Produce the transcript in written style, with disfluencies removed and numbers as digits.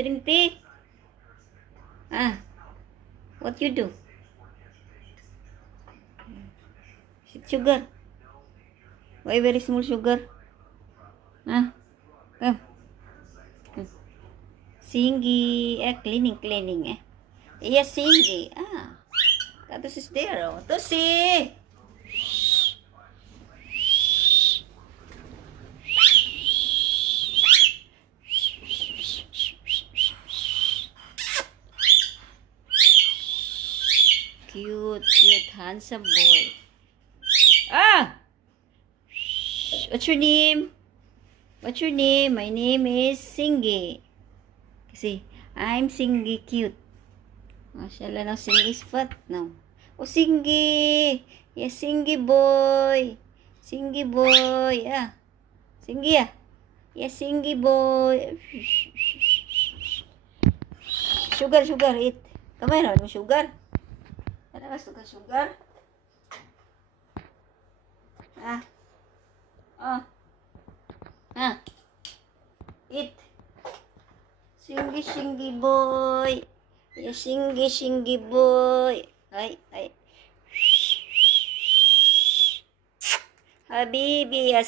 drink tea? What you do? Sugar. Why very small sugar? Come. Singgi. Cleaning. Yes, Singgi. Tatus is there. Tusi. Cute, handsome boy. What's your name? My name is Singgi. Kasi, I'm Singgi cute. Mashallah, no, Singgi is fat, no. Oh, Singgi! Yes, Singgi boy! Singgi boy! Singgi, Yes, Singgi boy! Sugar, eat. Kamay na mo sugar. Ano ba ka sugar? Eat. Singgi boy. Yes, Singgi boy. Ay. Habibi, ya